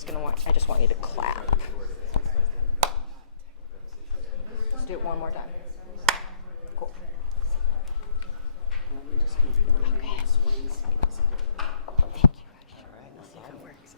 I just want you to clap. Let's do it one more time. Cool. Okay. Thank you, Rush. All right, let's see if it works.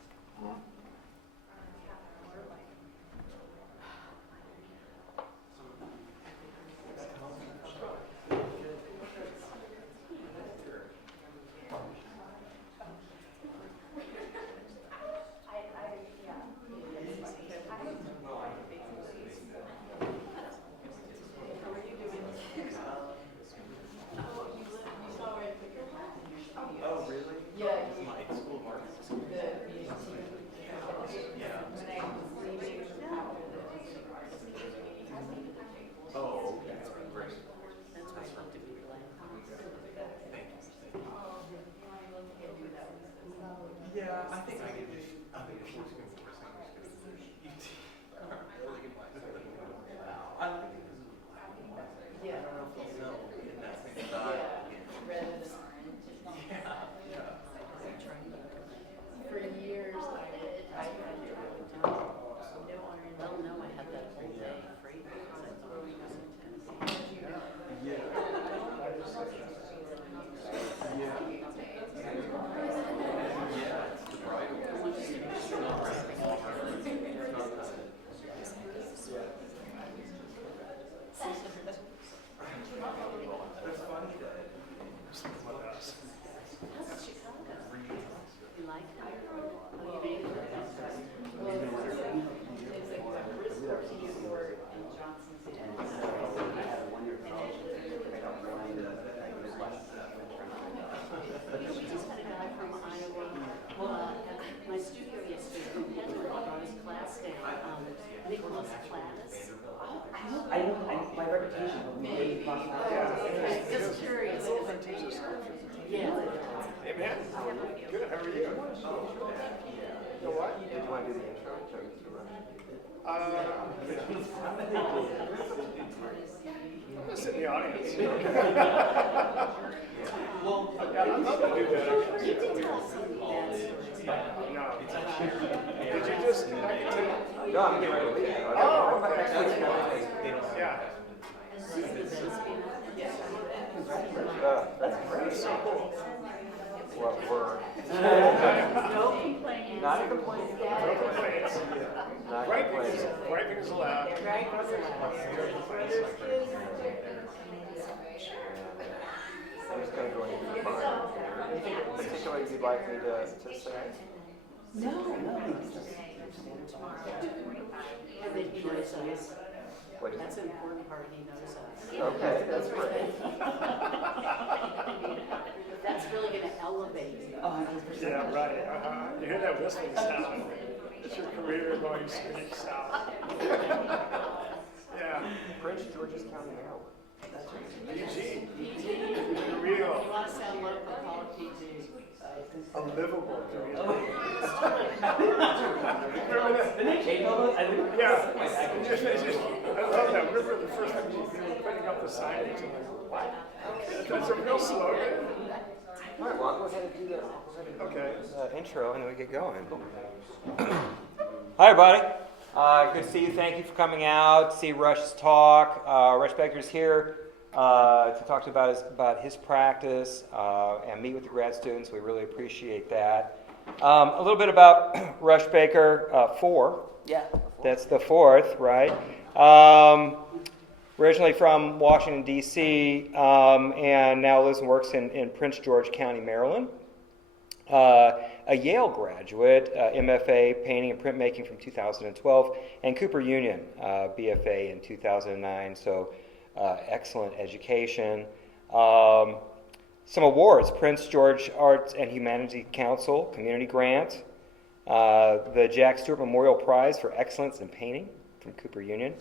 Sit in the audience. Well, I'd love to do that. No. Did you just connect to? No, I'm getting ready to leave. Oh, okay. Yeah. That's great. That's so cool. Well, we're not a complaint. No complaints. Not Griping complaining. is allowed. I'm just going to go into the bar. Anything particular you'd like me to say? No. And then he knows us. What? That's an important part, he knows us. Okay, that's great. That's really going to elevate you. Yeah, right. You hear that whistling sound? It's your career going straight south. Yeah. Prince George's County, Maryland. PG. PG. Real. You want to sound local, call it PG. A livable community. Didn't they change all those? Yeah. I love that. Remember the first time you were putting up the signage? I'm like, what? That's a real slogan. All right, well, I'll go ahead and do the Okay. intro and then we get going. Hi, everybody. Good to see you. Thank you for coming out to see Rush's talk. Rush Baker's here to talk to about his practice and meet with the grad students. We really appreciate that. A little bit about Rush Baker 4. Yeah. That's the fourth, right? Originally from Washington, D.C., and now lives and works in Prince George County, Maryland. A Yale graduate, MFA Painting and Printmaking from 2012, and Cooper Union, BFA in 2009, so excellent education. Some awards: Prince George Arts and Humanities Council Community Grant, the Jack Stewart Memorial Prize for Excellence in Painting from Cooper Union,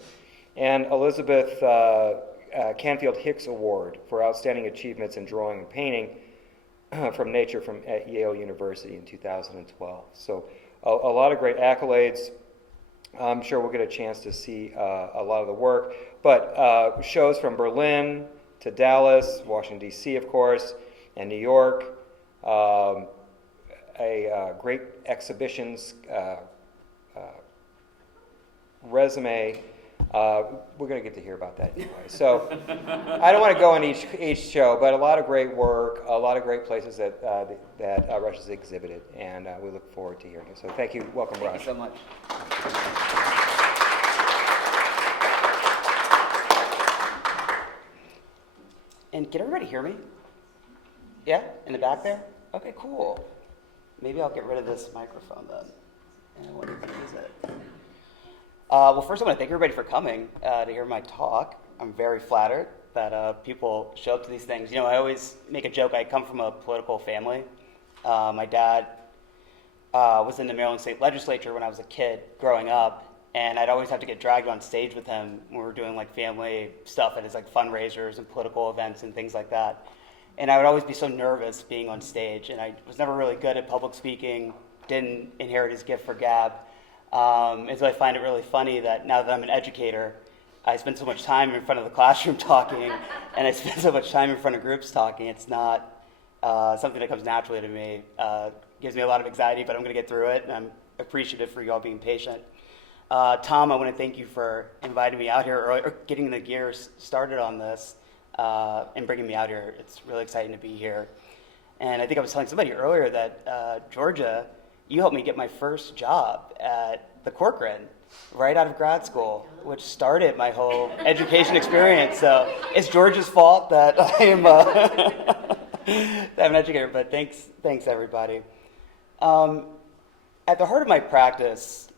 and Elizabeth Canfield Hicks Award for Outstanding Achievements in Drawing and Painting from Nature at Yale University in 2012. So a lot of great accolades. I'm sure we'll get a chance to see a lot of the work. But shows from Berlin to Dallas, Washington, D.C., of course, and New York. Great exhibitions resume. We're going to get to hear about that anyway. So I don't want to go on each show, but a lot of great work, a lot of great places that Rush has exhibited, and we look forward to hearing it. So thank you. Welcome, Rush. Thank you so much. And can everybody hear me? Yeah? In the back there? Okay, cool. Maybe I'll get rid of this microphone then. And I won't need to use it. Well, first I want to thank everybody for coming to hear my talk. I'm very flattered that people show up to these things. You know, I always make a joke. I come from a political family. My dad was in the Maryland State Legislature when I was a kid growing up, and I'd always have to get dragged on stage with him when we were doing like family stuff at his like fundraisers and political events and things like that. And I would always be so nervous being on stage, and I was never really good at public speaking, didn't inherit his gift for gab. And so I find it really funny that now that I'm an educator, I spend so much time in front of the classroom talking, and I spend so much time in front of groups talking. It's not something that comes naturally to me. Gives me a lot of anxiety, but I'm going to get through it, and I'm appreciative for you all being patient. Tom, I want to thank you for inviting me out here, or getting the gears started on this, and bringing me out here. It's really exciting to be here. And I think I was telling somebody earlier that Georgia, you helped me get my first job at the Corcoran right out of grad school, which started my whole education experience. So it's Georgia's fault that I am that I'm an educator, but thanks everybody. At the heart of my practice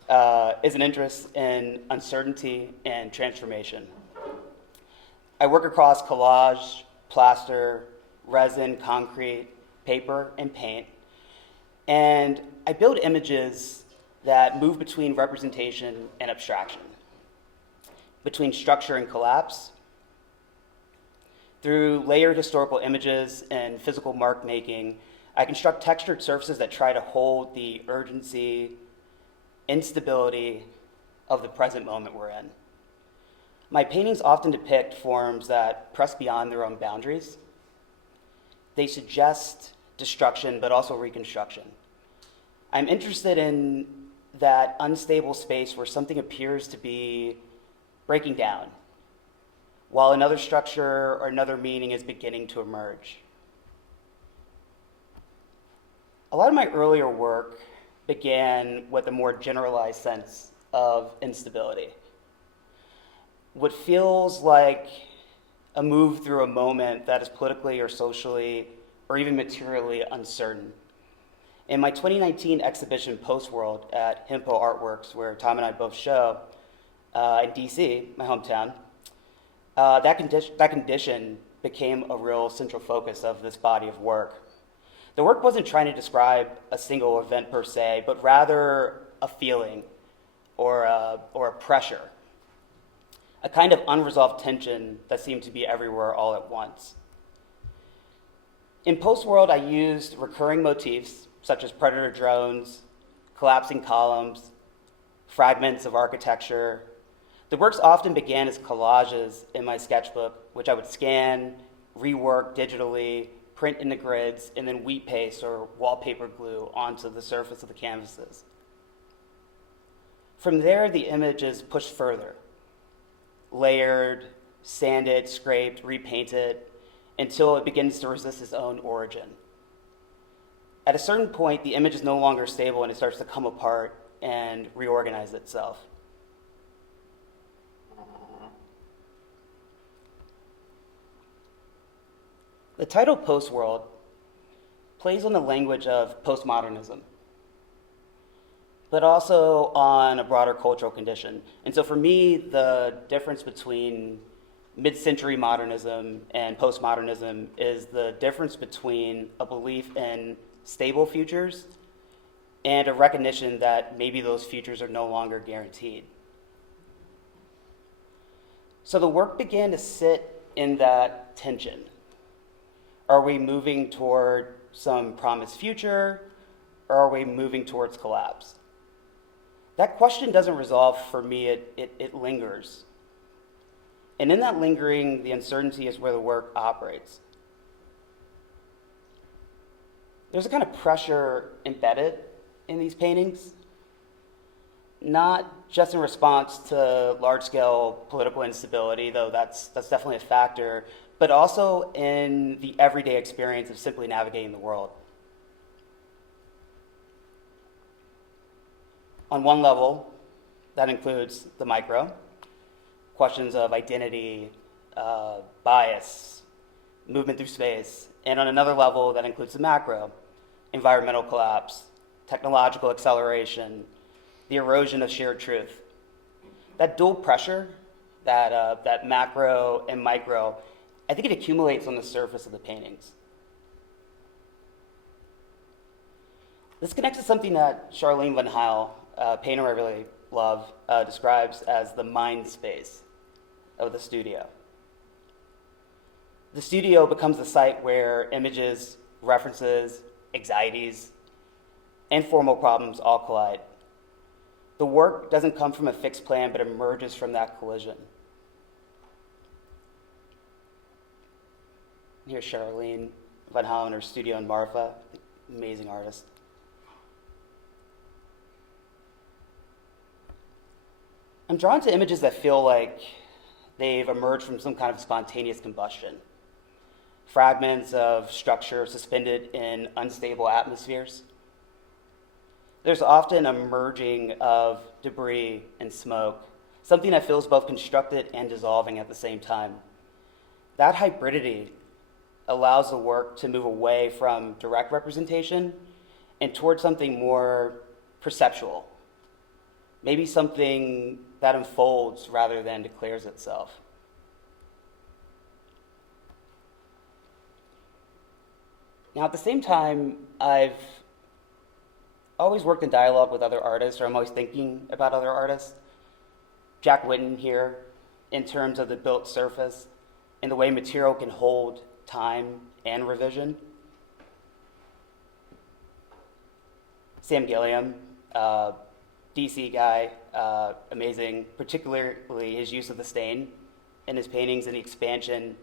is an interest in uncertainty and transformation. I work across collage, plaster, resin, concrete, paper, and paint. And I build images that move between representation and abstraction, between structure and collapse. Through layered historical images and physical mark making, I construct textured surfaces that try to hold the urgency, instability of the present moment we're in. My paintings often depict forms that press beyond their own boundaries. They suggest destruction, but also reconstruction. I'm interested in that unstable space where something appears to be breaking down, while another structure or another meaning is beginning to emerge. A lot of my earlier work began with a more generalized sense of instability. What feels like a move through a moment that is politically or socially or even materially uncertain. In my 2019 exhibition, Post-World, at Himpo Artworks, where Tom and I both show, in DC, my hometown, that condition became a real central focus of this body of work. The work wasn't trying to describe a single event per se, but rather a feeling or a pressure, a kind of unresolved tension that seemed to be everywhere all at once. In Post-World, I used recurring motifs such as predator drones, collapsing columns, fragments of architecture. The works often began as collages in my sketchbook, which I would scan, rework digitally, print into grids, and then wheat paste or wallpaper glue onto the surface of the canvases. From there, the image is pushed further, layered, sanded, scraped, repainted, until it begins to resist its own origin. At a certain point, the image is no longer stable and it starts to come apart and reorganize itself. The title Post-World plays on the language of postmodernism, but also on a broader cultural condition. And so for me, the difference between mid-century modernism and postmodernism is the difference between a belief in stable futures and a recognition that maybe those futures are no longer guaranteed. So the work began to sit in that tension. Are we moving toward some promised future, or are we moving towards collapse? That question doesn't resolve for me, it lingers. And in that lingering, the uncertainty is where the work operates. There's a kind of pressure embedded in these paintings. not just in response to large-scale political instability, though that's definitely a factor, but also in the everyday experience of simply navigating the world. On one level, that includes the micro, questions of identity, bias, movement through space, and on another level, that includes the macro, environmental collapse, technological acceleration, the erosion of shared truth. That dual pressure, that macro and micro, I think it accumulates on the surface of the paintings. This connects to something that Charlene Van Heil, a painter I really love, describes as the mind space of the studio. The studio becomes the site where images, references, anxieties, and formal problems all collide. The work doesn't come from a fixed plan, but emerges from that collision. Here's Charlene Van Heil in her studio in Marfa, amazing artist. I'm drawn to images that feel like they've emerged from some kind of spontaneous combustion. Fragments of structure suspended in unstable atmospheres. There's often a merging of debris and smoke, something that feels both constructed and dissolving at the same time. That hybridity allows the work to move away from direct representation and towards something more perceptual, maybe something that unfolds rather than declares itself. Now, at the same time, I've always worked in dialogue with other artists, or I'm always thinking about other artists. Jack Whitten here, in terms of the built surface and the way material can hold time and revision. Sam Gilliam, DC guy, amazing, particularly his use of the stain in his paintings and the expansion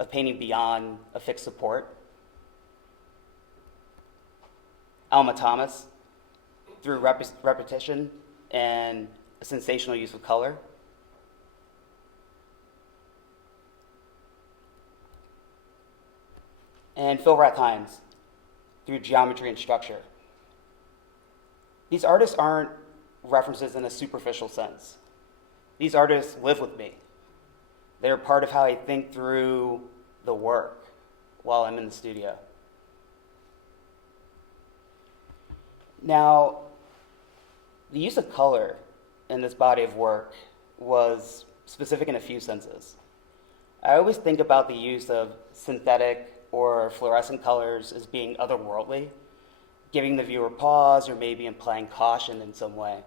of painting beyond a fixed support. Alma Thomas, through repetition and a sensational use of color. And Phil Rath-Hines, through geometry and structure. These artists aren't references in a superficial sense. These artists live with me. They're part of how I think through the work while I'm in the studio. Now, the use of color in this body of work was specific in a few senses. I always think about the use of synthetic or fluorescent colors as being otherworldly, giving the viewer pause or maybe implying caution in some way.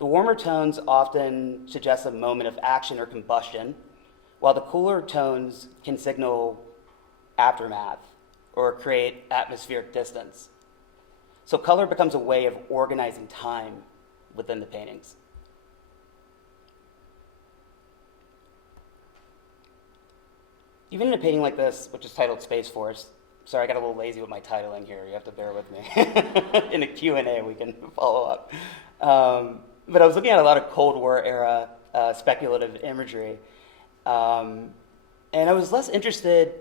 The warmer tones often suggest a moment of action or combustion, while the cooler tones can signal aftermath or create atmospheric distance. So color becomes a way of organizing time within the paintings. Even in a painting like this, which is titled Space Force, sorry, I got a little lazy with my titling here, you have to bear with me. In a Q&A, we can follow up. But I was looking at a lot of Cold War era speculative imagery, and I was less interested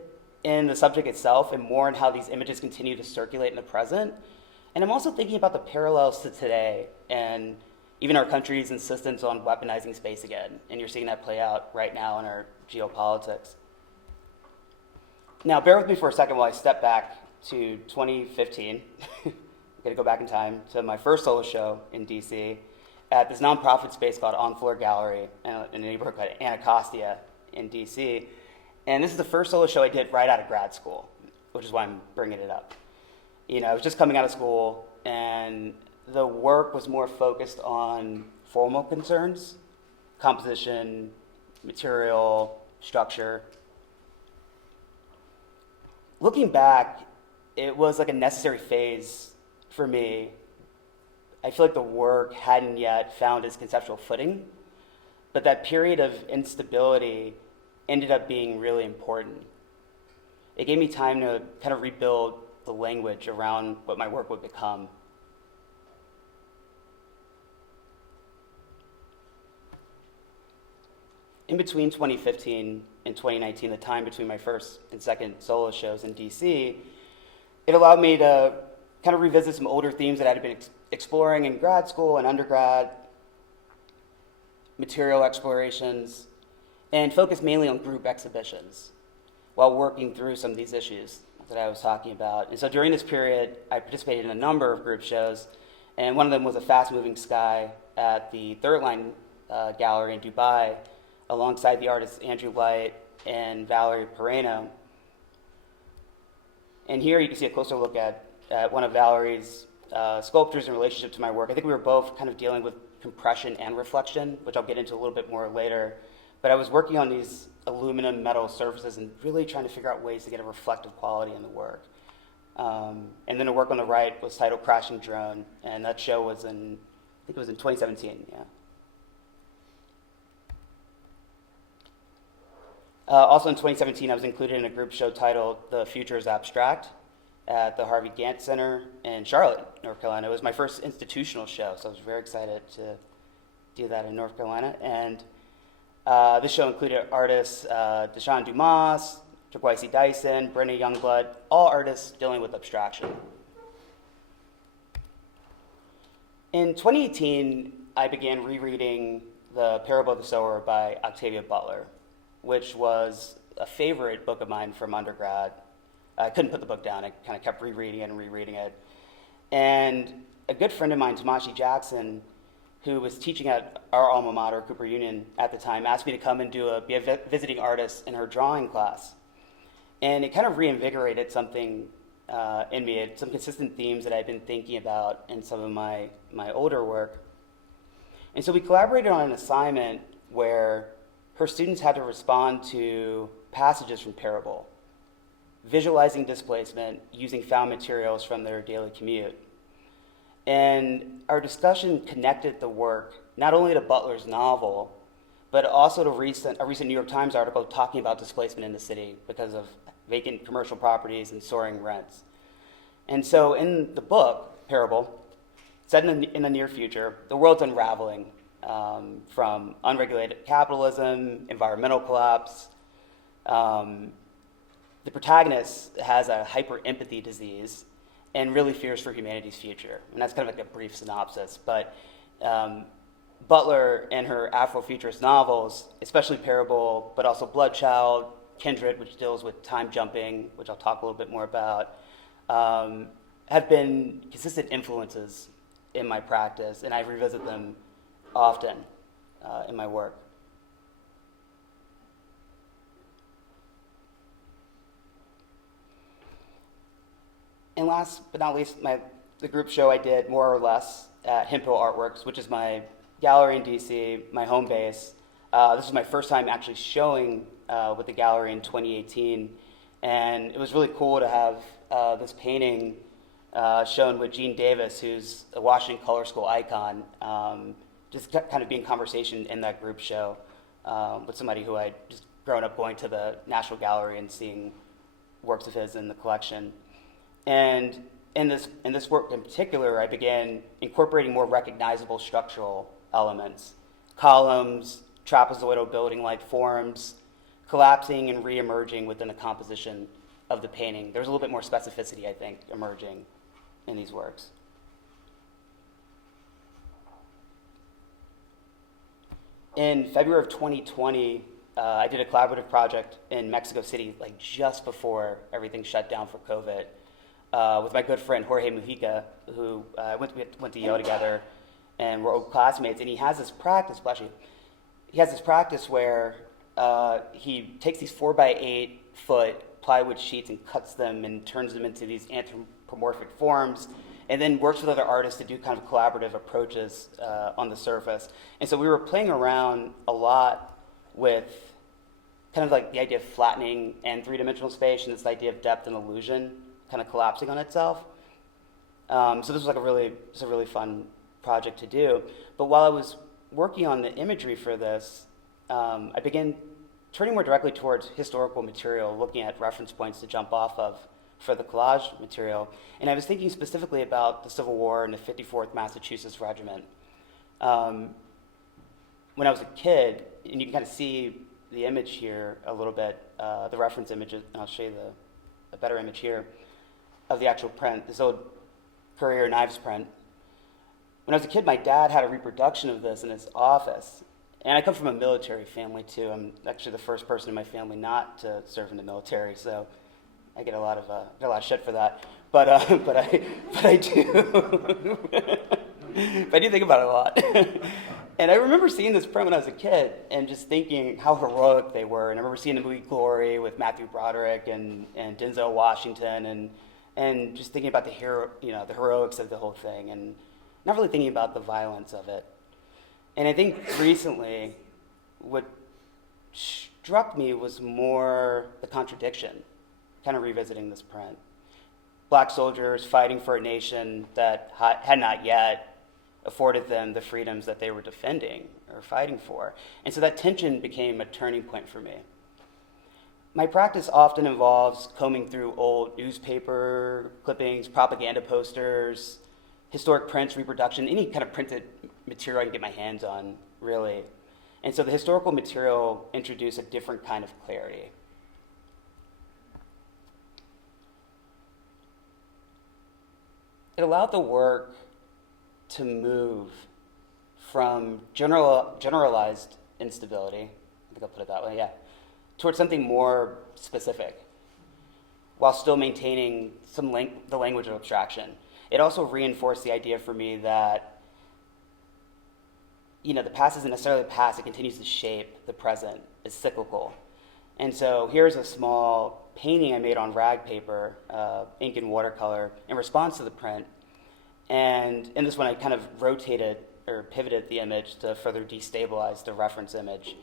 in the subject itself and more in how these images continue to circulate in the present. And I'm also thinking about the parallels to today and even our country's insistence on weaponizing space again. And you're seeing that play out right now in our geopolitics. Now, bear with me for a second while I step back to 2015. I'm gonna go back in time to my first solo show in DC at this nonprofit space called On Floor Gallery in a neighborhood called Anacostia in DC. And this is the first solo show I did right out of grad school, which is why I'm bringing it up. You know, I was just coming out of school, and the work was more focused on formal concerns, composition, material, structure. Looking back, it was like a necessary phase for me. I feel like the work hadn't yet found its conceptual footing, but that period of instability ended up being really important. It gave me time to kind of rebuild the language around what my work would become. in between 2015 and 2019, the time between my first and second solo shows in DC, it allowed me to kind of revisit some older themes that I had been exploring in grad school and undergrad, material explorations, and focus mainly on group exhibitions while working through some of these issues that I was talking about. And so during this period, I participated in a number of group shows, and one of them was a Fast Moving Sky at the Third Line Gallery in Dubai, alongside the artists Andrew Light and Valerie Pereno. And here you can see a closer look at one of Valerie's sculptures in relationship to my work. I think we were both kind of dealing with compression and reflection, which I'll get into a little bit more later. But I was working on these aluminum metal surfaces and really trying to figure out ways to get a reflective quality in the work. And then the work on the right was titled Crashing Drone, and that show was I think it was in 2017, yeah. Also in 2017, I was included in a group show titled The Future is Abstract at the Harvey Gantt Center in Charlotte, North Carolina. It was my first institutional show, so I was very excited to do that in North Carolina. And this show included artists Deshaun Dumas, Turquoise Dyson, Brenda Youngblood, all artists dealing with abstraction. In 2018, I began rereading The Parable of the Sower by Octavia Butler, which was a favorite book of mine from undergrad. I couldn't put the book down. I kind of kept rereading it and rereading it. And a good friend of mine, Tamashi Jackson, who was teaching at our alma mater, Cooper Union, at the time, asked me to come and be a visiting artist in her drawing class. And it kind of reinvigorated something in me, some consistent themes that I'd been thinking about in some of my older work. And so we collaborated on an assignment where her students had to respond to passages from Parable, visualizing displacement using found materials from their daily commute. And our discussion connected the work not only to Butler's novel, but also to a recent New York Times article talking about displacement in the city because of vacant commercial properties and soaring rents. And so in the book, Parable, set in the near future, the world's unraveling from unregulated capitalism, environmental collapse. The protagonist has a hyper-empathy disease and really fears for humanity's future. And that's kind of like a brief synopsis. But Butler and her Afrofuturist novels, especially Parable, but also Bloodchild, Kindred, which deals with time jumping, which I'll talk a little bit more about, have been consistent influences in my practice, and I revisit them often in my work. And last but not least, the group show I did more or less at Hemphill Artworks, which is my gallery in DC, my home base. This was my first time actually showing with the gallery in 2018, and it was really cool to have this painting shown with Gene Davis, who's a Washington Color School icon, just kind of being conversation in that group show with somebody who I'd just grown up going to the National Gallery and seeing works of his in the collection. And in this work in particular, I began incorporating more recognizable structural elements, columns, trapezoidal building-like forms, collapsing and re-emerging within the composition of the painting. There's a little bit more specificity, I think, emerging in these works. In February of 2020, I did a collaborative project in Mexico City, like just before everything shut down for COVID, with my good friend Jorge Mujica, who went to Yale together, and we're old classmates. And he has this practice, where he takes these 4x8 foot plywood sheets and cuts them and turns them into these anthropomorphic forms, and then works with other artists to do kind of collaborative approaches on the surface. And so we were playing around a lot with kind of like the idea of flattening and three-dimensional space, and this idea of depth and illusion kind of collapsing on itself. So this was like a really fun project to do. But while I was working on the imagery for this, I began turning more directly towards historical material, looking at reference points to jump off of for the collage material. And I was thinking specifically about the Civil War and the 54th Massachusetts Regiment. When I was a kid, and you can kind of see the image here a little bit, the reference image, and I'll show you a better image here of the actual print, this old Currier Knives print. When I was a kid, my dad had a reproduction of this in his office. And I come from a military family too. I'm actually the first person in my family not to serve in the military, so I get a lot of shit for that. But I do. But I do think about it a lot. And I remember seeing this print when I was a kid and just thinking how heroic they were. And I remember seeing the movie Glory with Matthew Broderick and Denzel Washington, and just thinking about the heroics of the whole thing, and not really thinking about the violence of it. And I think recently, what struck me was more the contradiction, kind of revisiting this print. Black soldiers fighting for a nation that had not yet afforded them the freedoms that they were defending or fighting for. And so that tension became a turning point for me. My practice often involves combing through old newspaper clippings, propaganda posters, historic prints, reproduction, any kind of printed material I can get my hands on, really. And so the historical material introduced a different kind of clarity. It allowed the work to move from generalized instability, I think I'll put it that way, yeah, towards something more specific, while still maintaining the language of abstraction. It also reinforced the idea for me that, the past isn't necessarily the past, it continues to shape the present. It's cyclical. And so here's a small painting I made on rag paper, ink and watercolor, in response to the print. And in this one, I kind of rotated or pivoted the image to further destabilize the reference image.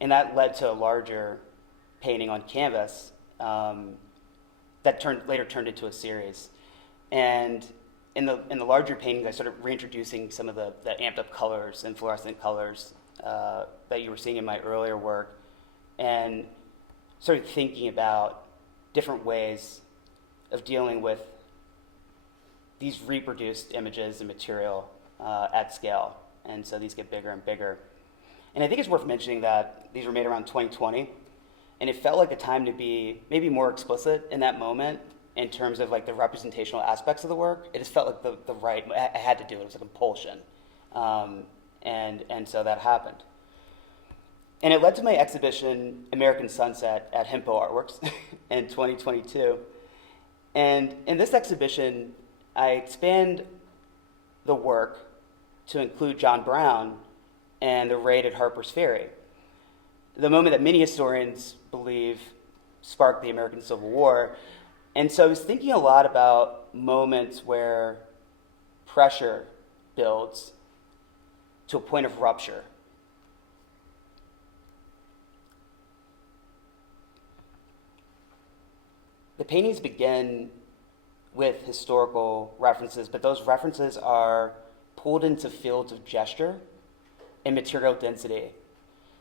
And that led to a larger painting on canvas that later turned into a series. And in the larger paintings, I started reintroducing some of the amped up colors and fluorescent colors that you were seeing in my earlier work, and started thinking about different ways of dealing with these reproduced images and material at scale. And so these get bigger and bigger. And I think it's worth mentioning that these were made around 2020, and it felt like a time to be maybe more explicit in that moment in terms of like the representational aspects of the work. It just felt like the right, I had to do it. It was a compulsion. And so that happened. And it led to my exhibition, American Sunset, at Hempo Artworks in 2022. And in this exhibition, I expand the work to include John Brown and the raid at Harper's Ferry, the moment that many historians believe sparked the American Civil War. And so I was thinking a lot about moments where pressure builds to a point of rupture. The paintings begin with historical references, but those references are pulled into fields of gesture and material density.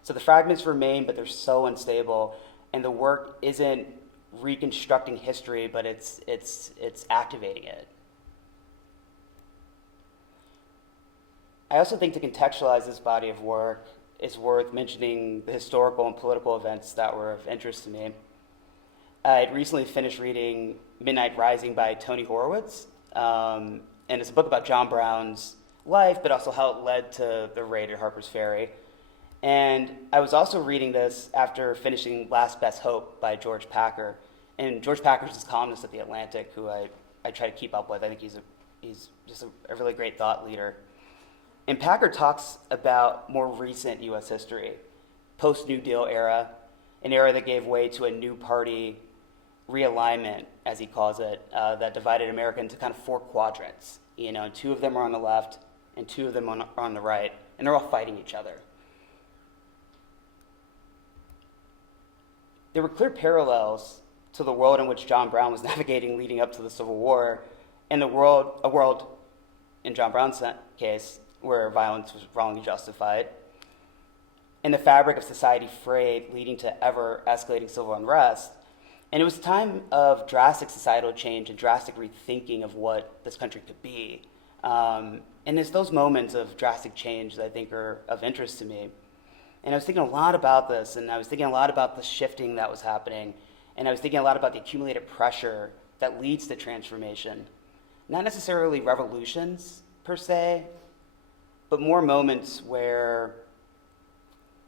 So the fragments remain, but they're so unstable, and the work isn't reconstructing history, but it's activating it. I also think to contextualize this body of work, it's worth mentioning the historical and political events that were of interest to me. I'd recently finished reading Midnight Rising by Tony Horowitz, and it's a book about John Brown's life, but also how it led to the raid at Harper's Ferry. And I was also reading this after finishing Last Best Hope by George Packer. And George Packer's this columnist at The Atlantic who I try to keep up with. I think he's just a really great thought leader. And Packer talks about more recent U.S. history, post-New Deal era, an era that gave way to a new party realignment, as he calls it, that divided America into kind of four quadrants. And two of them are on the left, and two of them are on the right, and they're all fighting each other. There were clear parallels to the world in which John Brown was navigating leading up to the Civil War, and a world, in John Brown's case, where violence was wrongly justified, and the fabric of society frayed, leading to ever-escalating civil unrest. And it was a time of drastic societal change and drastic rethinking of what this country could be. And it's those moments of drastic change that I think are of interest to me. And I was thinking a lot about this, and I was thinking a lot about the shifting that was happening, and I was thinking a lot about the accumulated pressure that leads to transformation. Not necessarily revolutions, per se, but more moments where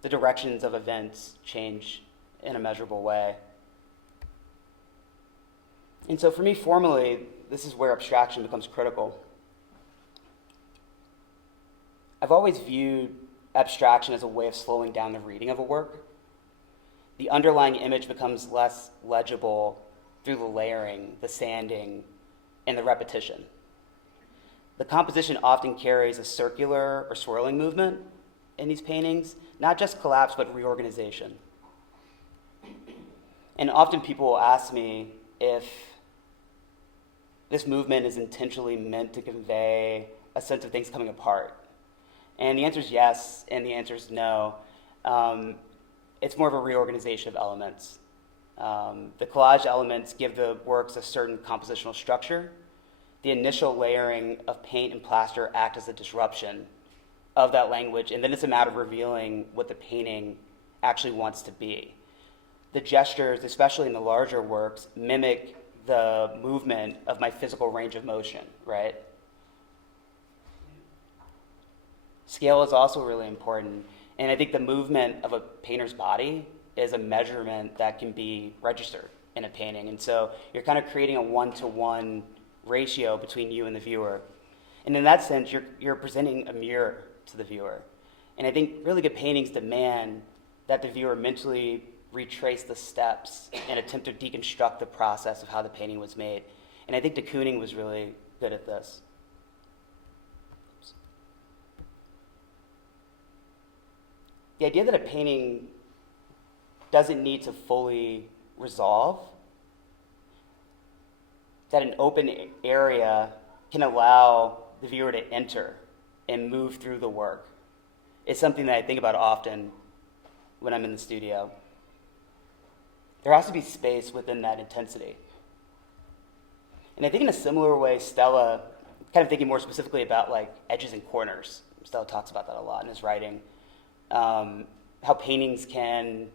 the directions of events change in a measurable way. And so for me, formally, this is where abstraction becomes critical. I've always viewed abstraction as a way of slowing down the reading of a work. The underlying image becomes less legible through the layering, the sanding, and the repetition. The composition often carries a circular or swirling movement in these paintings, not just collapse, but reorganization. And often people will ask me if this movement is intentionally meant to convey a sense of things coming apart. And the answer is yes, and the answer is no. It's more of a reorganization of elements. The collage elements give the works a certain compositional structure. The initial layering of paint and plaster act as a disruption of that language, and then it's a matter of revealing what the painting actually wants to be. The gestures, especially in the larger works, mimic the movement of my physical range of motion, right? Scale is also really important, and I think the movement of a painter's body is a measurement that can be registered in a painting, and so you're kind of creating a one-to-one ratio between you and the viewer. And in that sense, you're presenting a mirror to the viewer. And I think really good paintings demand that the viewer mentally retrace the steps and attempt to deconstruct the process of how the painting was made. And I think de Kooning was really good at this. The idea that a painting doesn't need to fully resolve, that an open area can allow the viewer to enter and move through the work, is something that I think about often when I'm in the studio. There has to be space within that intensity. And I think in a similar way, Stella, kind of thinking more specifically about like edges and corners, Stella talks about that a lot in his writing, how paintings can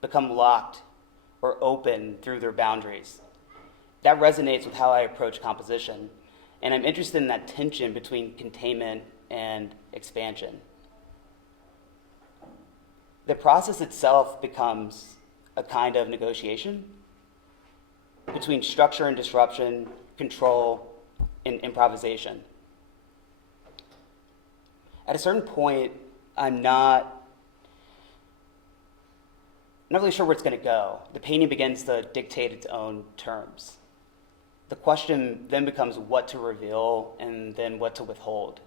become locked or open through their boundaries. That resonates with how I approach composition, and I'm interested in that tension between containment and expansion. The process itself becomes a kind of negotiation between structure and disruption, control and improvisation. At a certain point, I'm not really sure where it's going to go. The painting begins to dictate its own terms. The question then becomes what to reveal and then what to withhold.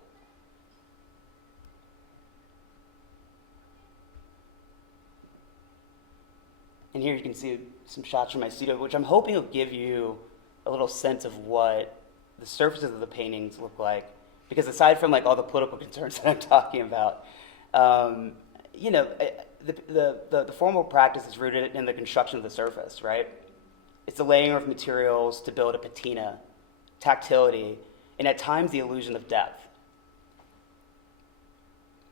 And here you can see some shots from my studio, which I'm hoping will give you a little sense of what the surfaces of the paintings look like. Because aside from like all the political concerns that I'm talking about, you know, the formal practice is rooted in the construction of the surface, right? It's the layering of materials to build a patina, tactility, and at times the illusion of depth.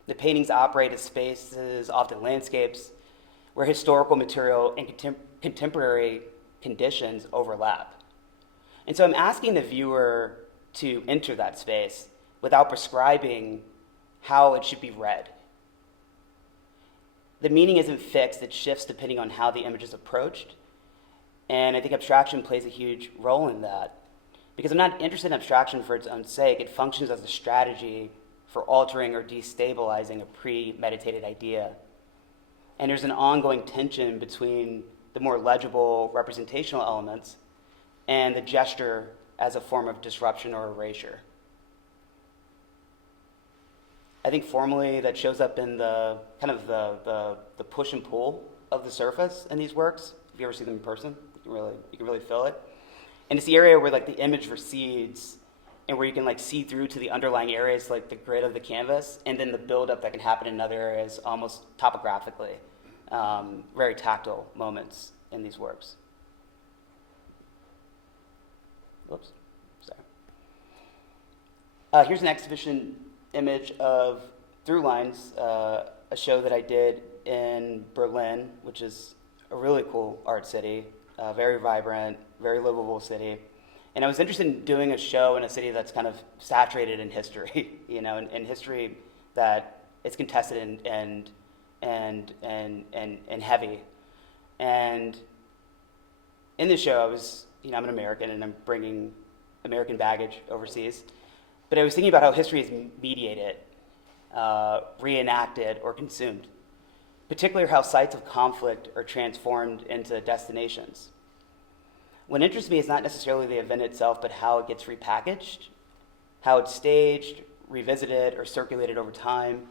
The paintings operate as spaces, often landscapes, where historical material and contemporary conditions overlap. And so I'm asking the viewer to enter that space without prescribing how it should be read. The meaning isn't fixed, it shifts depending on how the image is approached. And I think abstraction plays a huge role in that. Because I'm not interested in abstraction for its own sake, it functions as a strategy for altering or destabilizing a premeditated idea. And there's an ongoing tension between the more legible representational elements and the gesture as a form of disruption or erasure. I think formally that shows up in the kind of the push and pull of the surface in these works. If you ever see them in person, you can really feel it. And it's the area where like the image recedes and where you can like see through to the underlying areas like the grid of the canvas, and then the buildup that can happen in other areas almost topographically. Very tactile moments in these works. Whoops, sorry. Here's an exhibition image of Through Lines, a show that I did in Berlin, which is a really cool art city, very vibrant, very livable city. And I was interested in doing a show in a city that's kind of saturated in history, you know, in history that it's contested and heavy. And in the show, I'm an American and I'm bringing American baggage overseas. But I was thinking about how history is mediated, reenacted, or consumed, particularly how sites of conflict are transformed into destinations. What interests me is not necessarily the event itself, but how it gets repackaged, how it's staged, revisited, or circulated over time.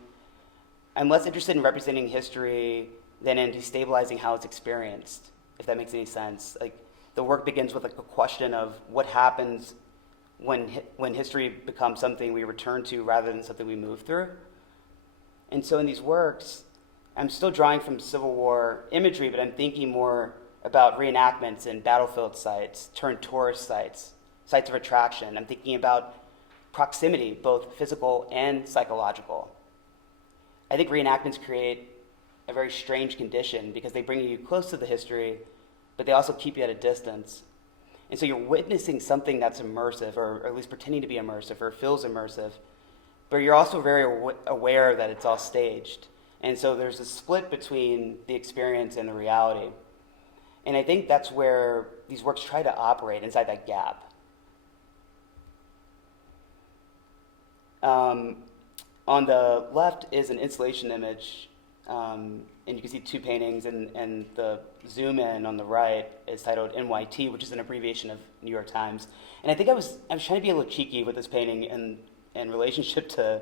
I'm less interested in representing history than in destabilizing how it's experienced, if that makes any sense. Like, the work begins with like a question of what happens when history becomes something we return to rather than something we move through. And so in these works, I'm still drawing from Civil War imagery, but I'm thinking more about reenactments in battlefield sites, turned tourist sites, sites of attraction. I'm thinking about proximity, both physical and psychological. I think reenactments create a very strange condition because they bring you close to the history, but they also keep you at a distance. And so you're witnessing something that's immersive, or at least pretending to be immersive, or feels immersive, but you're also very aware that it's all staged. And so there's a split between the experience and the reality. And I think that's where these works try to operate, inside that gap. On the left is an installation image, and you can see two paintings, and the zoom in on the right is titled NYT, which is an abbreviation of New York Times. And I think I was trying to be a little cheeky with this painting in relationship to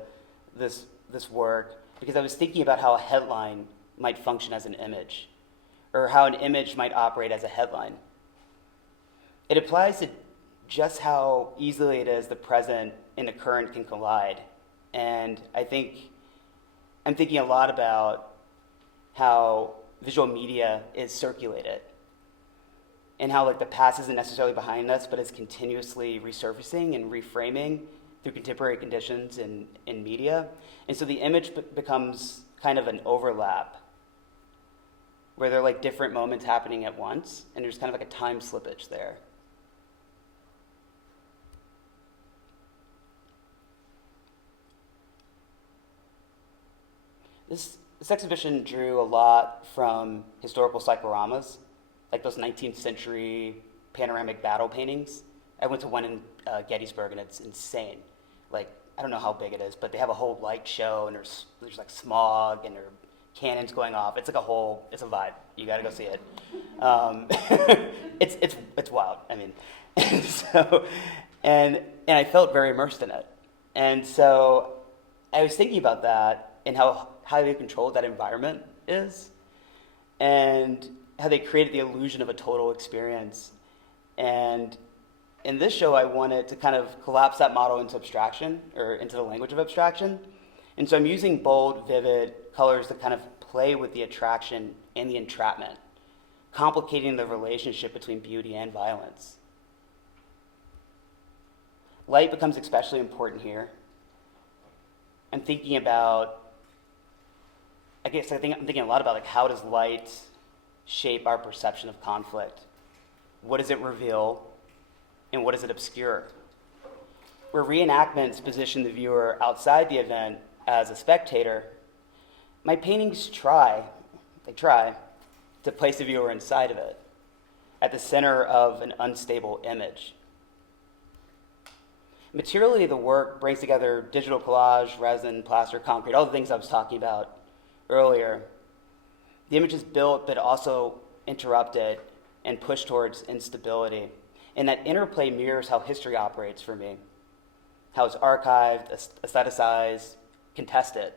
this work, because I was thinking about how a headline might function as an image, or how an image might operate as a headline. It applies to just how easily it is the present and the current can collide. And I'm thinking a lot about how visual media is circulated, and how like the past isn't necessarily behind us, but it's continuously resurfacing and reframing through contemporary conditions in media. And so the image becomes kind of an overlap, where there are like different moments happening at once, and there's kind of like a time slippage there. This exhibition drew a lot from historical cycloramas, like those 19th century panoramic battle paintings. I went to one in Gettysburg, and it's insane. Like, I don't know how big it is, but they have a whole light show, and there's like smog, and there are cannons going off. It's like it's a vibe. You gotta go see it. It's wild. I mean, and I felt very immersed in it. And so I was thinking about that and how highly controlled that environment is, and how they created the illusion of a total experience. And in this show, I wanted to kind of collapse that model into abstraction, or into the language of abstraction. And so I'm using bold, vivid colors that kind of play with the attraction and the entrapment, complicating the relationship between beauty and violence. Light becomes especially important here. I'm thinking I'm thinking a lot about like, how does light shape our perception of conflict? What does it reveal, and what does it obscure? Where reenactments position the viewer outside the event as a spectator, my paintings try to place the viewer inside of it, at the center of an unstable image. Materially, the work brings together digital collage, resin, plaster, concrete, all the things I was talking about earlier. The image is built, but also interrupted and pushed towards instability. And that interplay mirrors how history operates for me, how it's archived, aestheticized, contested.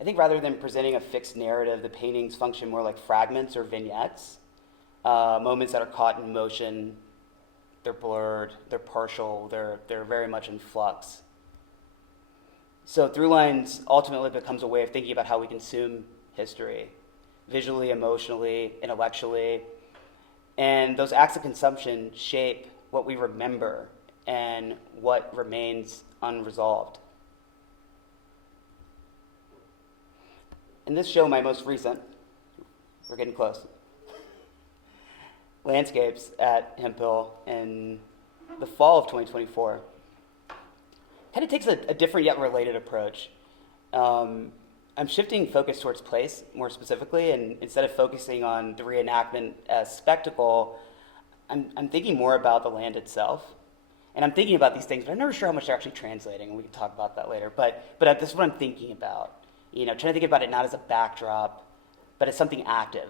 I think rather than presenting a fixed narrative, the paintings function more like fragments or vignettes, moments that are caught in motion. They're blurred, they're partial, they're very much in flux. So Throughlines ultimately becomes a way of thinking about how we consume history, visually, emotionally, intellectually. And those acts of consumption shape what we remember and what remains unresolved. In this show, my most recent, we're getting close, landscapes at Hemphill in the fall of 2024, kind of takes a different yet related approach. I'm shifting focus towards place more specifically, and instead of focusing on the reenactment as spectacle, I'm thinking more about the land itself. And I'm thinking about these things, but I'm never sure how much they're actually translating, and we can talk about that later. But this is what I'm thinking about. Trying to think about it not as a backdrop, but as something active,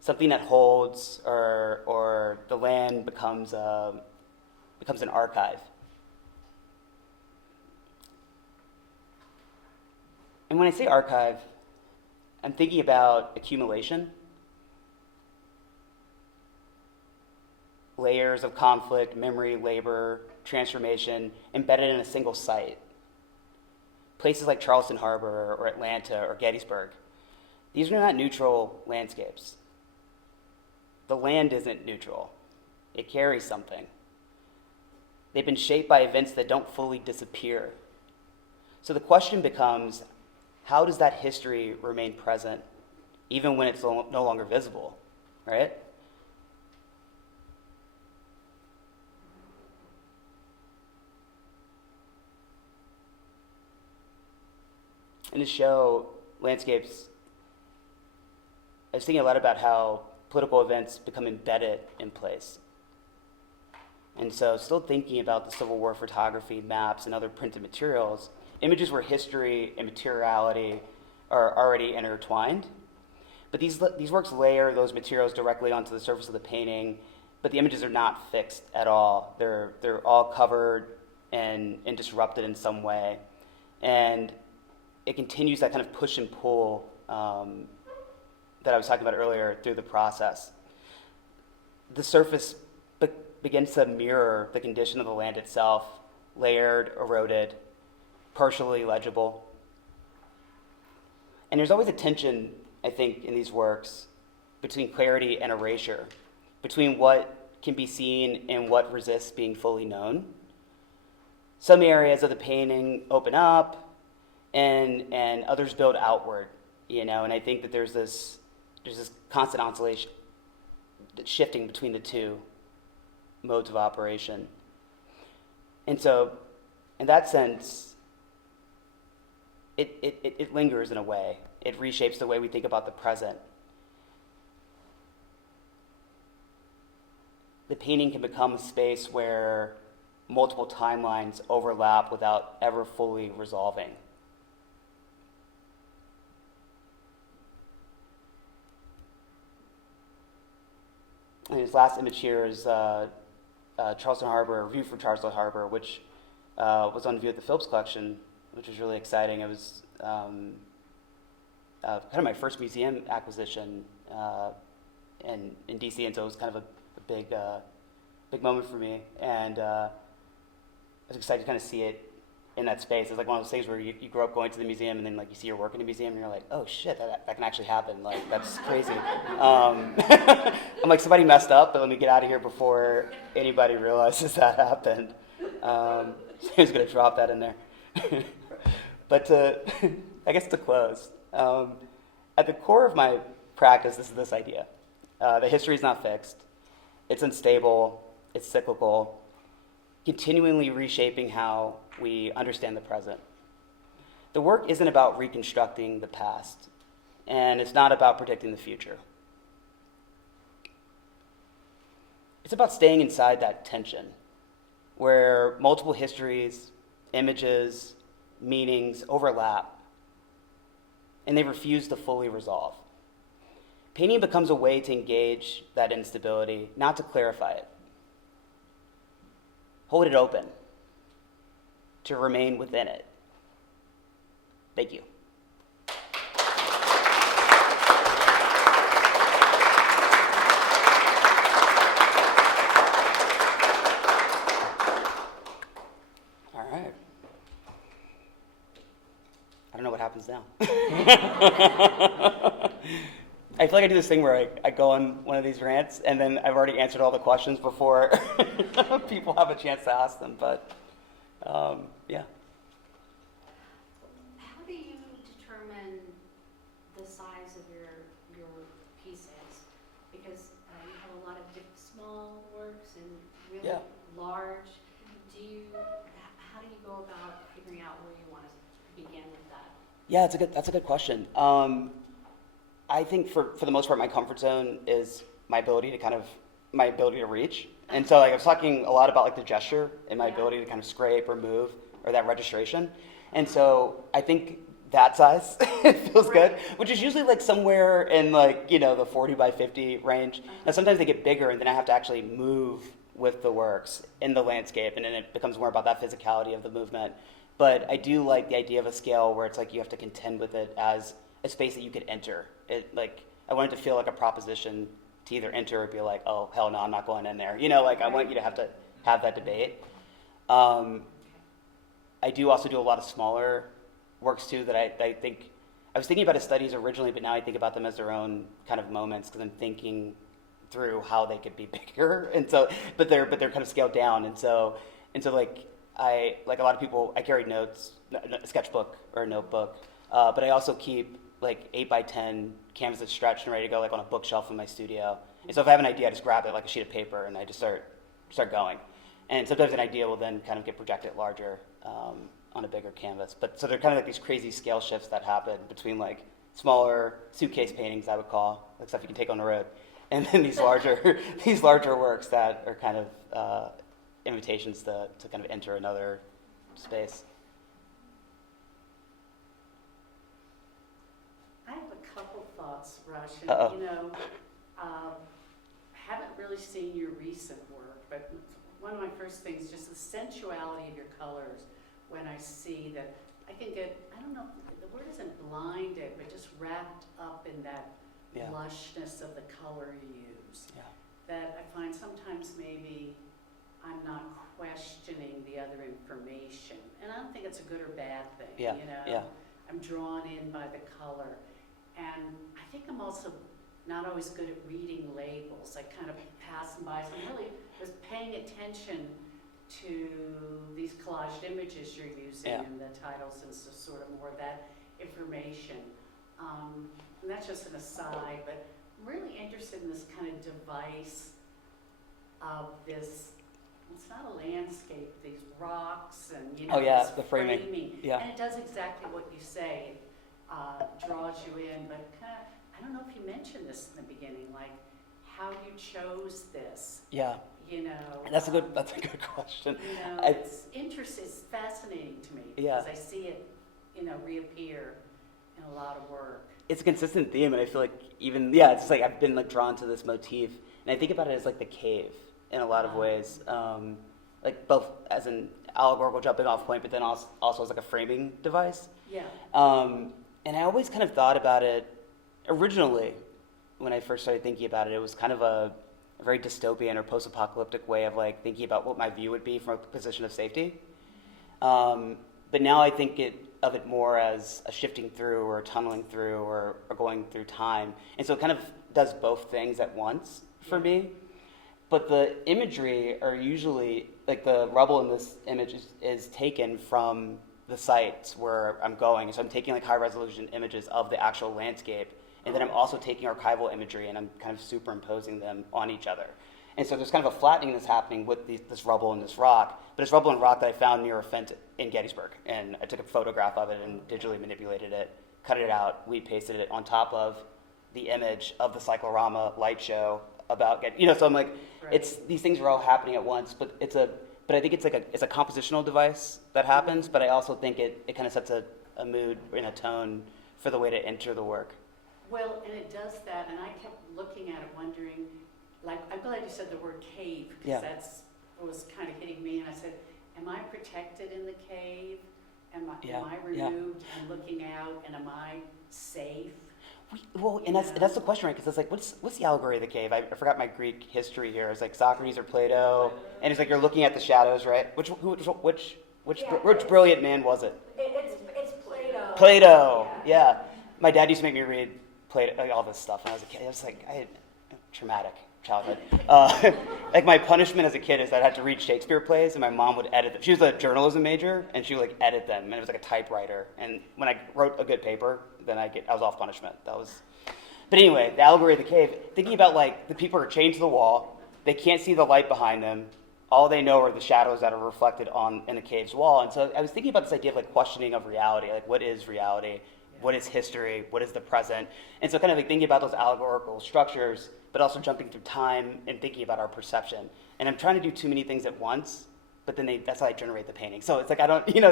something that holds, or the land becomes an archive. And when I say archive, I'm thinking about accumulation, layers of conflict, memory, labor, transformation embedded in a single site. Places like Charleston Harbor or Atlanta or Gettysburg, these are not neutral landscapes. The land isn't neutral. It carries something. They've been shaped by events that don't fully disappear. So the question becomes, how does that history remain present even when it's no longer visible, right? In the show, Landscapes, I was thinking a lot about how political events become embedded in place. And so still thinking about the Civil War photography, maps, and other printed materials, images where history and materiality are already intertwined. But these works layer those materials directly onto the surface of the painting, but the images are not fixed at all. They're all covered and disrupted in some way. And it continues that kind of push and pull that I was talking about earlier through the process. The surface begins to mirror the condition of the land itself, layered, eroded, partially legible. And there's always a tension, I think, in these works between clarity and erasure, between what can be seen and what resists being fully known. Some areas of the painting open up, and others build outward, and I think that there's this constant oscillation, shifting between the two modes of operation. And so, in that sense, it lingers in a way. It reshapes the way we think about the present. The painting can become a space where multiple timelines overlap without ever fully resolving. And his last image here is Charleston Harbor, a view from Charleston Harbor, which was on view at the Phillips Collection, which was really exciting. It was kind of my first museum acquisition in DC, and so it was kind of a big moment for me. And I was excited to kind of see it in that space. It's like one of those things where you grow up going to the museum, and then like you see your work in a museum, and you're like, oh shit, that can actually happen. Like, that's crazy. I'm like, somebody messed up, but let me get out of here before anybody realizes that happened. So I was gonna drop that in there. But I guess to close, at the core of my practice is this idea. The history is not fixed. It's unstable. It's cyclical, continually reshaping how we understand the present. The work isn't about reconstructing the past, and it's not about predicting the future. It's about staying inside that tension, where multiple histories, images, meanings overlap, and they refuse to fully resolve. Painting becomes a way to engage that instability, not to clarify it. Hold it open, to remain within it. Thank you. All right. I don't know what happens now. I feel like I do this thing where I go on one of these rants and then I've already answered all the questions before people have a chance to ask them. But yeah. How do you determine the size of your pieces? Because you have a lot of small works and really Yeah. large. How do you go about figuring out where you want to begin with that? Yeah, that's a good question. I think for the most part, my comfort zone is my ability to reach. And so like I was talking a lot about like the gesture and my Yeah. ability to kind of scrape or move or that registration. And so I think that size feels good, which is usually like somewhere in like, the 40 by 50 range. Now sometimes they get bigger and then I have to actually move with the works in the landscape, and then it becomes more about that physicality of the movement. But I do like the idea of a scale where it's like you have to contend with it as a space that you could enter. I want it to feel like a proposition to either enter or be like, oh, hell no, I'm not going in there. I want you to have that debate. I do also do a lot of smaller works too that I think, I was thinking about as studies originally, but now I think about them as their own kind of moments because I'm thinking through how they could be bigger. And so, but they're kind of scaled down. And so like a lot of people, I carry notes, a sketchbook or a notebook, but I also keep like 8 by 10 canvas that's stretched and ready to go like on a bookshelf in my studio. And so if I have an idea, I just grab it like a sheet of paper and I just start going. And sometimes an idea will then kind of get projected larger on a bigger canvas. But so they're kind of like these crazy scale shifts that happen between like smaller suitcase paintings, I would call, like stuff you can take on the road, and then these larger works that are kind of invitations to kind of enter another space. I have a couple thoughts, Rush. Uh-oh. Haven't really seen your recent work, but one of my first things, just the sensuality of your colors. When I see that, I can get, I don't know, the word isn't blinded, but just wrapped up in that Yeah. lushness of the color you use. Yeah. That I find sometimes maybe I'm not questioning the other information. And I don't think it's a good or bad thing, Yeah, yeah. I'm drawn in by the color. And I think I'm also not always good at reading labels. I kind of pass them by. So I'm really was paying attention to these collaged images you're using Yeah. and the titles and so sort of more of that information. And that's just an aside, but I'm really interested in this kind of device of this, it's not a landscape, these rocks and, Oh, yeah, this the framing. Yeah. And it does exactly what you say. It draws you in, but kind of, I don't know if you mentioned this in the beginning, like how you chose this, Yeah. That's a good question. It's interesting, it's fascinating to me Yeah. because I see it, reappear in a lot of work. It's a consistent theme, and I feel like it's just like I've been like drawn to this motif, and I think about it as like the cave in a lot of ways, like both as an allegorical jumping off point, but then also as like a framing device. Yeah. And I always kind of thought about it originally when I first started thinking about it. It was kind of a very dystopian or post-apocalyptic way of like thinking about what my view would be from a position of safety. But now I think of it more as a shifting through or a tunneling through or going through time. And so it kind of does both things at once for me. But the imagery are usually, like the rubble in this image is taken from the sites where I'm going. So I'm taking like high resolution images of the actual landscape. And then I'm also taking archival imagery and I'm kind of superimposing them on each other. And so there's kind of a flattening that's happening with this rubble and this rock. But it's rubble and rock that I found near a fence in Gettysburg. And I took a photograph of it and digitally manipulated it, cut it out, we pasted it on top of the image of the cyclorama light show about, so I'm like, Right. it's, these things are all happening at once, but I think it's a compositional device that happens, but I also think it kind of sets a mood and a tone for the way to enter the work. Well, and it does that, and I kept looking at it wondering, like, I'm glad you said the word cave, because Yeah. that's what was kind of hitting me, and I said, am I protected in the cave? Am I Yeah. removed and looking out, and am I safe? Well, and that's the question, right? Because it's like, what's the allegory of the cave? I forgot my Greek history here. It's like Socrates or Plato, and it's like you're looking at the shadows, right? Which brilliant man was it? It's Plato. Plato. Yeah. My dad used to make me read played like, all this stuff when I was a kid. I was like, I had a traumatic childhood. Like my punishment as a kid is that I had to read Shakespeare plays, and my mom would edit them. She was a journalism major, and she would like edit them, and it was like a typewriter. And when I wrote a good paper, then I was off punishment. That was. But anyway, the allegory of the cave. Thinking about like the people are chained to the wall, they can't see the light behind them. All they know are the shadows that are reflected in the cave's wall. And so I was thinking about this idea of like questioning of reality, like what is reality? What is history? What is the present? And so kind of like thinking about those allegorical structures, but also jumping through time and thinking about our perception. And I'm trying to do too many things at once, but then that's how I generate the painting. So it's like I don't even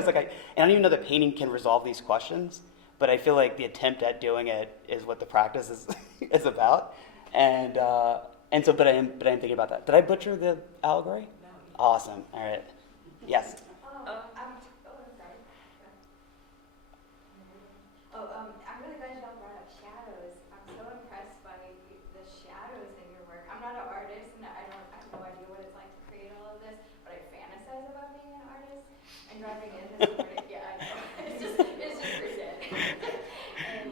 know that painting can resolve these questions, but I feel like the attempt at doing it is what the practice is about. And so, but I am thinking about that. Did I butcher the allegory? No. Awesome. All right. Yes. I'm really glad you all brought up shadows. I'm so impressed by the shadows in your work. I'm not an artist, and I have no idea what it's like to create all of this, but I fantasize about being an artist. And driving in this morning, yeah, I know. It's just pretend. And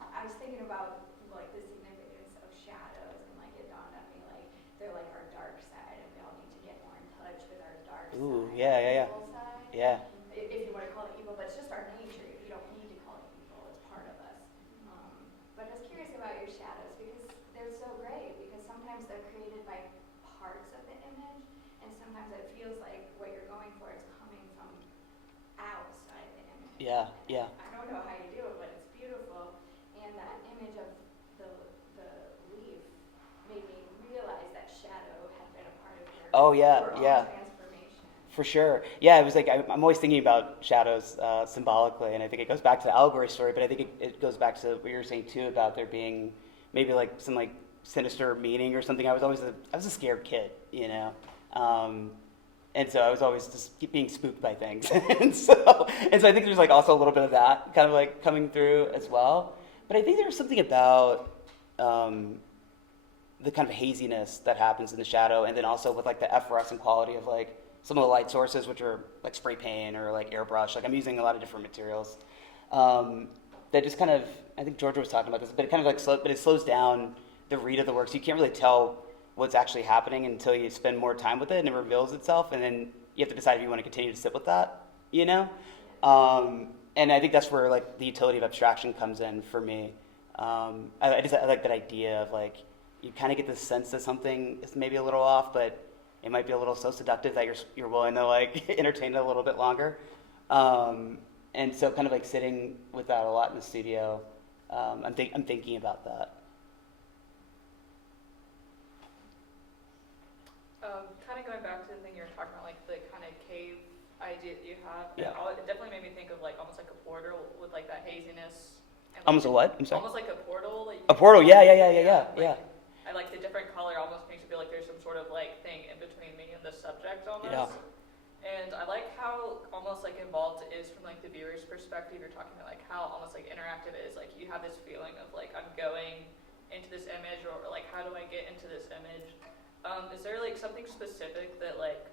I was thinking about like the significance of shadows, and like it dawned on me like they're like our dark side, and we all need to get more in touch with our dark Ooh, side. yeah. Evil side. Yeah. If you want to call it evil, but it's just our nature. You don't need to call it evil. It's part of us. But I was curious about your shadows because they're so great. Because sometimes they're created by parts of the image, and sometimes it feels like what you're going for is coming from outside the image. Yeah. I don't know how you do it, but it's beautiful. And that image of the leaf made me realize that shadow had been a part of your overall transformation. For sure. Yeah, it was like I'm always thinking about shadows symbolically, and I think it goes back to the allegory story, but I think it goes back to what you were saying too about there being maybe like some like sinister meaning or something. I was a scared kid, you know, and so I was always just being spooked by things, and so I think there's like also a little bit of that kind of like coming through as well. But I think there's something about the kind of haziness that happens in the shadow, and then also with like the efflorescent quality of like some of the light sources, which are like spray paint or like airbrush. Like I'm using a lot of different materials that just kind of, I think Georgia was talking about this, but it kind of like it slows down the read of the work. So you can't really tell what's actually happening until you spend more time with it, and it reveals itself, and then you have to decide if you want to continue to sit with that, you know? And I think that's where like the utility of abstraction comes in for me. I like that idea of like, you kind of get the sense that something is maybe a little off, but it might be a little so seductive that you're willing to like entertain it a little bit longer. And so kind of like sitting with that a lot in the studio, I'm thinking about that. Kind of going back to the thing you were talking about, like the kind of cave idea that you have. Yeah. It definitely made me think of like almost like a portal with like that haziness. And, like, Almost a what? I'm sorry. Almost like a portal. Like A portal. Yeah. Like, I like the different color almost makes me feel like there's some sort of like thing in between me and the subject almost. Yeah. And I like how almost like involved it is from like the viewer's perspective. You're talking about like how almost like interactive it is. Like you have this feeling of like I'm going into this image, or like how do I get into this image? Is there like something specific that like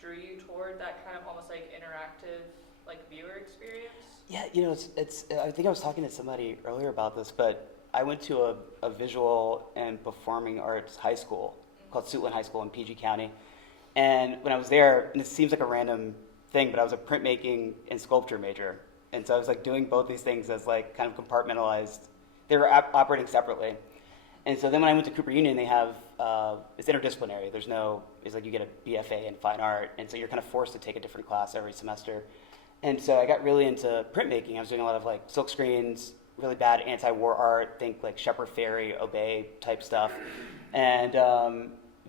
drew you toward that kind of almost like interactive like viewer experience? Yeah, you know, it's. I think I was talking to somebody earlier about this, but I went to a visual and performing arts high school called Suitland High School in PG County. And when I was there, and it seems like a random thing, but I was a printmaking and sculpture major. And so I was like doing both these things as like kind of compartmentalized. They were operating separately. And so then when I went to Cooper Union, they have, it's interdisciplinary. It's like you get a BFA in fine art. And so you're kind of forced to take a different class every semester. And so I got really into printmaking. I was doing a lot of like silk screens, really bad anti-war art, think like Shepard Fairey, Obey type stuff. And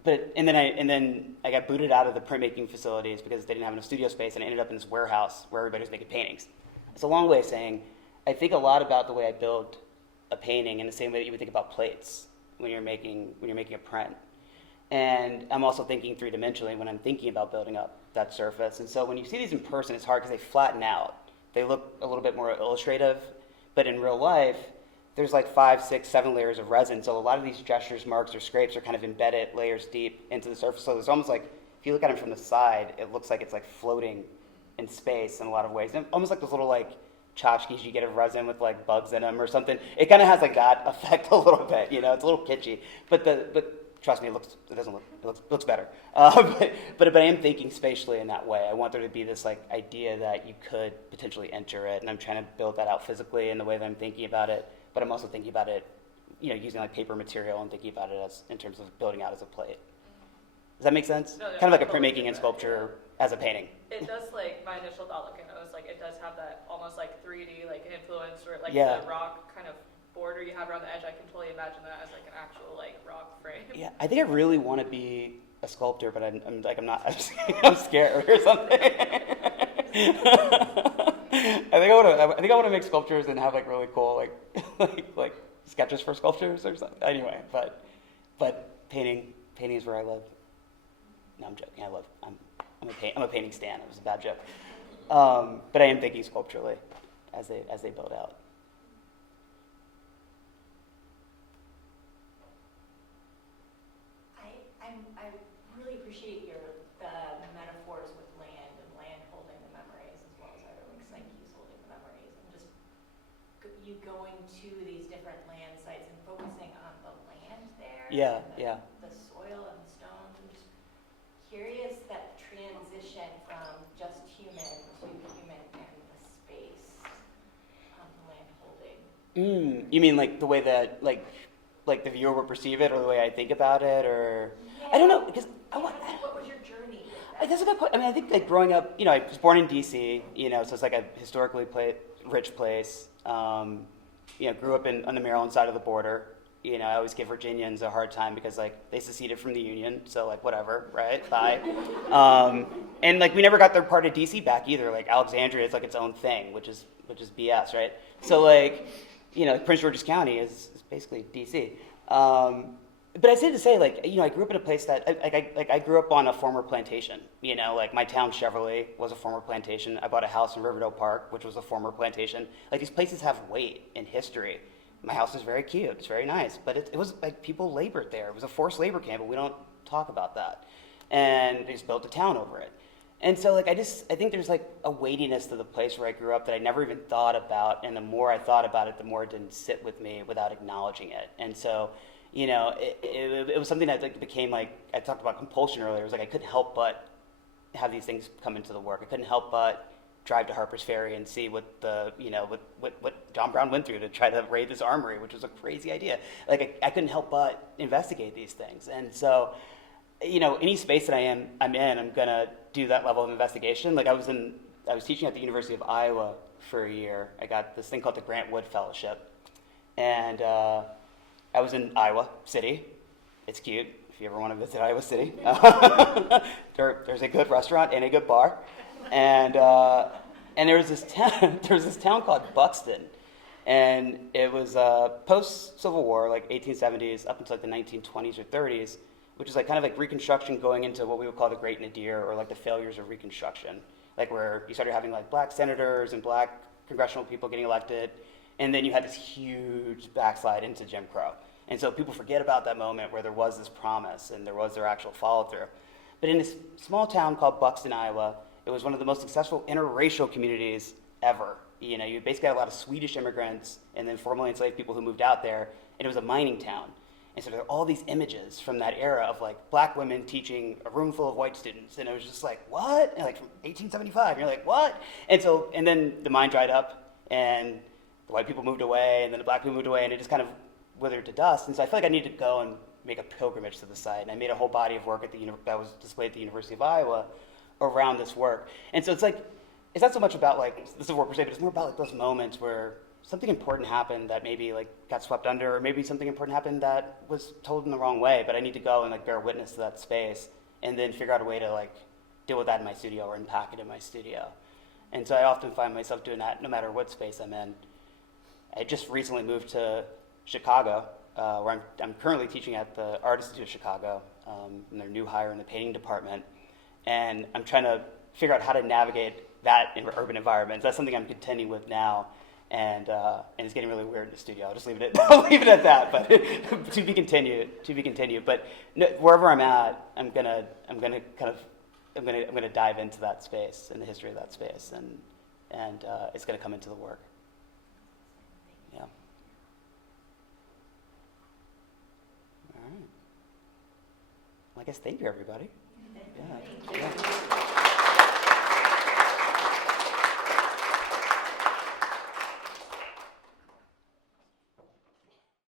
then I got booted out of the printmaking facilities because they didn't have enough studio space, and I ended up in this warehouse where everybody was making paintings. It's a long way of saying I think a lot about the way I build a painting in the same way that you would think about plates when you're making a print. And I'm also thinking three-dimensionally when I'm thinking about building up that surface. And so when you see these in person, it's hard because they flatten out. They look a little bit more illustrative, but in real life, there's like 5, 6, 7 layers of resin. So a lot of these gestures, marks, or scrapes are kind of embedded layers deep into the surface. So it's almost like, if you look at them from the side, it looks like it's like floating in space in a lot of ways. And almost like those little like tchotchkes you get of resin with like bugs in them or something. It kind of has like that effect a little bit, you know. It's a little kitschy, but trust me, it looks better. But I am thinking spatially in that way. I want there to be this like idea that you could potentially enter it, and I'm trying to build that out physically in the way that I'm thinking about it. But I'm also thinking about it, you know, using like paper material and thinking about it as in terms of building out as a plate. Does that make sense? No, no, Kind of like a I totally printmaking get and that, sculpture as a painting. It does, like, my initial thought looking at it was, like, it does have that almost, like, 3D, like, influence, or, like, Yeah. the rock kind of border you have around the edge. I can totally imagine that as, like, an actual, like, rock frame. Yeah, I think I really want to be a sculptor, but I'm not. I'm scared or something. I think I want to make sculptures and have like really cool like sketches for sculptures or something. Anyway, but painting is where I live. No, I'm joking. I'm a painting stan. It was a bad joke. But I am thinking sculpturally as they build out. I really appreciate the metaphors with land and land holding the memories as well as everyone psyche's holding the memories, and just you going to these different land sites and focusing on the land there. Yeah, and yeah. The soil and the stones. I'm just curious that transition from just human to human and the space on the land holding. You mean like the way that like the viewer would perceive it, or the way I think about it, or I don't know, because What was your journey with that? that's a good point. I mean, I think like growing up, you know, I was born in D.C., you know, so it's like a historically rich place. You know, grew up on the Maryland side of the border. You know, I always give Virginians a hard time because like they seceded from the Union, so like whatever, right? Bye. And like we never got their part of D.C. back either. Like Alexandria is like its own thing, which is BS, right? So like, you know, Prince George's County is basically D.C. But I say to say, like, you know, I grew up in a place that, I grew up on a former plantation. You know, like my town, Cheverly, was a former plantation. I bought a house in Riverdale Park, which was a former plantation. Like these places have weight in history. My house is very cute. It's very nice, but it was like people labored there. It was a forced labor camp, but we don't talk about that. And they just built a town over it. And so, like, I think there's like a weightiness to the place where I grew up that I never even thought about. And the more I thought about it, the more it didn't sit with me without acknowledging it. And so, you know, it was something that like became like, I talked about compulsion earlier. It was like I couldn't help but have these things come into the work. I couldn't help but drive to Harper's Ferry and see what John Brown went through to try to raid this armory, which was a crazy idea. Like I couldn't help but investigate these things. And so, you know, any space that I'm in, I'm gonna do that level of investigation. Like I was teaching at the University of Iowa for a year. I got this thing called the Grant Wood Fellowship, and I was in Iowa City. It's cute if you ever want to visit Iowa City. There's a good restaurant and a good bar, and there was this town called Buxton, and it was post Civil War, like 1870s up until like the 1920s or 30s, which is like kind of like Reconstruction going into what we would call the Great Nadir, or like the failures of Reconstruction, like where you started having like black senators and black congressional people getting elected, and then you had this huge backslide into Jim Crow. And so people forget about that moment where there was this promise and there was their actual follow through. But in this small town called Buxton, Iowa, it was one of the most successful interracial communities ever. You know, you basically had a lot of Swedish immigrants and then formerly enslaved people who moved out there, and it was a mining town. And so there are all these images from that era of like black women teaching a room full of white students, and it was just like, what? And like from 1875, and you're like, what? And then the mine dried up, and the white people moved away, and then the black people moved away, and it just kind of withered to dust. And so I feel like I need to go and make a pilgrimage to the site. And I made a whole body of work at that was displayed at the University of Iowa around this work. And so it's like, it's not so much about like the Civil War per se, but it's more about like those moments where something important happened that maybe like got swept under, or maybe something important happened that was told in the wrong way, but I need to go and like bear witness to that space and then figure out a way to like deal with that in my studio or unpack it in my studio. And so I often find myself doing that no matter what space I'm in. I just recently moved to Chicago, where I'm currently teaching at the Art Institute of Chicago, in their new hire in the painting department, and I'm trying to figure out how to navigate that in urban environments. That's something I'm contending with now, and it's getting really weird in the studio. I'll just leave it at that. But to be continued. But wherever I'm at, I'm gonna dive into that space and the history of that space, and and it's going to come into the work. Yeah. All right. Well, I guess thank you, everybody. Yeah.